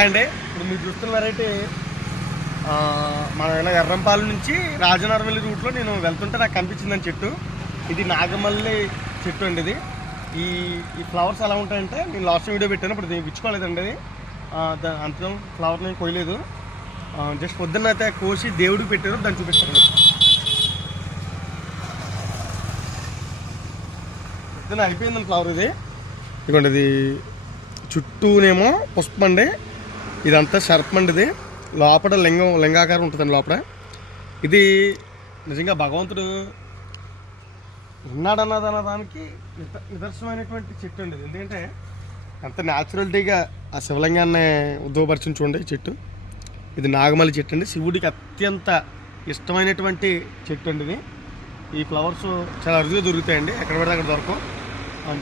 అండి ఇప్పుడు మీరు చూస్తున్న వెరైటీ మన ఎర్రంపాలెం నుంచి రాజనగరం రూట్లో నేను వెళ్తుంటే నాకు కనిపించిందని చెట్టు. ఇది నాగమల్లి చెట్టు అండి. ఇది ఈ ఈ ఫ్లవర్స్ ఎలా ఉంటాయంటే నేను లాస్ట్ వీడియో పెట్టాను, ఇప్పుడు దీన్ని విచ్చుకోలేదండి. అది అంత ఫ్లవర్ నేను కోయలేదు, జస్ట్ పొద్దున్న అయితే కోసి దేవుడికి పెట్టారు, దాన్ని చూపిస్తాను. పొద్దున్న అయిపోయిందండి ఫ్లవర్. ఇది ఇదిగోండి, ఇది చుట్టూనేమో పుష్పం అండి, ఇదంతా సర్పం అండి. ఇది లోపల లింగాకారం ఉంటుందండి లోపల. ఇది నిజంగా భగవంతుడు ఉన్నాడన్నదానికి నిదర్శనమైనటువంటి చెట్టు అండి. ఎందుకంటే అంత న్యాచురలిటీగా ఆ శివలింగాన్ని ఉద్యోగపరిచిన చూడండి చెట్టు. ఇది నాగమల్లి చెట్టు అండి, శివుడికి అత్యంత ఇష్టమైనటువంటి చెట్టు అండి. ఇది ఈ ఫ్లవర్స్ చాలా అరుదుగా దొరుకుతాయండి, ఎక్కడ పడితే అక్కడ దొరకవు.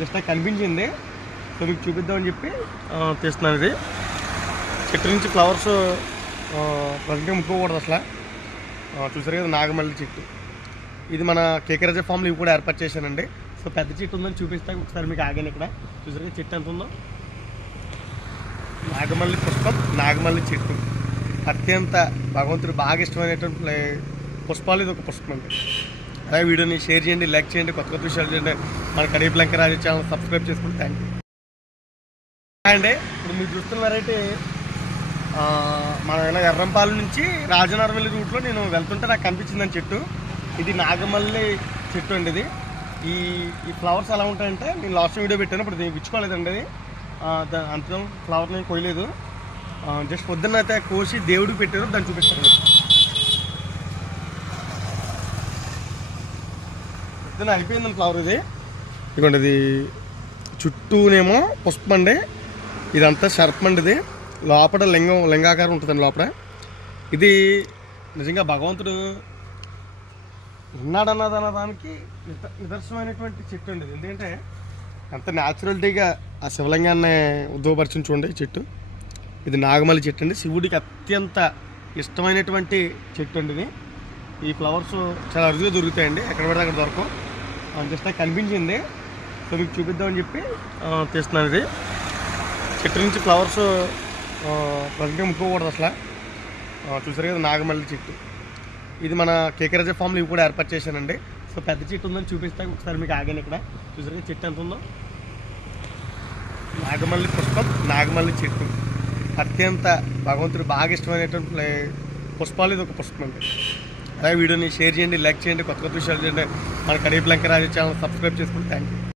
జస్ట్ నాకు కనిపించింది, సో మీకు చూపిద్దామని చెప్పి తీస్తున్నాను. ఇది చెట్టు నుంచి ఫ్లవర్స్ ప్రజెంట్గా ముట్టుకోకూడదు అసలు. చూసారు కదా నాగమల్లి చెట్టు. ఇది మన కేకరాజ ఫామ్లో ఇవి కూడా ఏర్పాటు చేశానండి. సో పెద్ద చెట్టు ఉందని చూపిస్తాను ఒకసారి మీకు. ఆగాను ఇక్కడ చూసారు కదా చెట్టు ఎంత ఉందో. నాగమల్లి పుష్పం, నాగమల్లి చెట్టు అత్యంత భగవంతుడు బాగా ఇష్టమైనటువంటి పుష్పాలు ఇది ఒక పుష్పం అండి. అలాగే వీడియోని షేర్ చేయండి, లైక్ చేయండి, కొత్త కొత్త విషయాలు చేయండి. మన కడియపు లంకరాజు ఛానల్ సబ్స్క్రైబ్ చేసుకోండి. థ్యాంక్ యూ అండి. ఇప్పుడు మీరు చూస్తున్న వెరైటీ మన ఎర్రంపాలెం నుంచి రాజనగరం రూట్లో నేను వెళ్తుంటే నాకు కనిపించిందని చెట్టు. ఇది నాగమల్లి చెట్టు అండి. ఇది ఈ ఫ్లవర్స్ ఎలా ఉంటాయంటే నేను లాస్ట్ వీడియో పెట్టాను, ఇప్పుడు దీన్ని విచ్చుకోలేదండి. అది అంత ఫ్లవర్ నేను కోయలేదు, జస్ట్ పొద్దున్న అయితే కోసి దేవుడికి పెట్టారు, దాన్ని చూపిస్తాను. పొద్దున్న అయిపోయిందండి ఫ్లవర్. ఇది ఇదిగోండి, ఇది చుట్టూనేమో పుష్పం అండి, ఇదంతా సర్పం అండి. ఇది లోపల లింగాకారం ఉంటుందండి లోపల. ఇది నిజంగా భగవంతుడు ఉన్నాడన్నదానికి నిదర్శనమైనటువంటి చెట్టు అండి. ఎందుకంటే అంత న్యాచురలిటీగా ఆ శివలింగాన్ని ఉద్యోగపరిచిన చూడండి చెట్టు. ఇది నాగమల్లి చెట్టు అండి, శివుడికి అత్యంత ఇష్టమైనటువంటి చెట్టు అండి. ఇది ఈ ఫ్లవర్స్ చాలా అరుదుగా దొరుకుతాయండి, ఎక్కడ పడితే అక్కడ దొరకవు. జస్ట్ నాకు కనిపించింది, సో మీకు చూపిద్దామని చెప్పి తీస్తున్నాను. ఇది చెట్టు నుంచి ఫ్లవర్స్ ప్రజెంట్గా ముట్టుకోకూడదు అసలు. చూసారు కదా నాగమల్లి చెట్టు. ఇది మన కేకరాజ ఫామ్లో ఇవి కూడా ఏర్పాటు చేశానండి. సో పెద్ద చెట్టు ఉందని చూపిస్తాను ఒకసారి మీకు. ఆగాను ఇక్కడ చూసారు కదా చెట్టు ఎంత ఉందో. నాగమల్లి పుష్పం, నాగమల్లి చెట్టు అత్యంత భగవంతుడు బాగా ఇష్టమైనటువంటి పుష్పాలు ఇది ఒక పుష్పం అండి. అలాగే వీడియోని షేర్ చేయండి, లైక్ చేయండి, కొత్త కొత్త విషయాలు చేయండి. మన కడియపు లంకరాజు ఛానల్ సబ్స్క్రైబ్ చేసుకోండి. Thank you.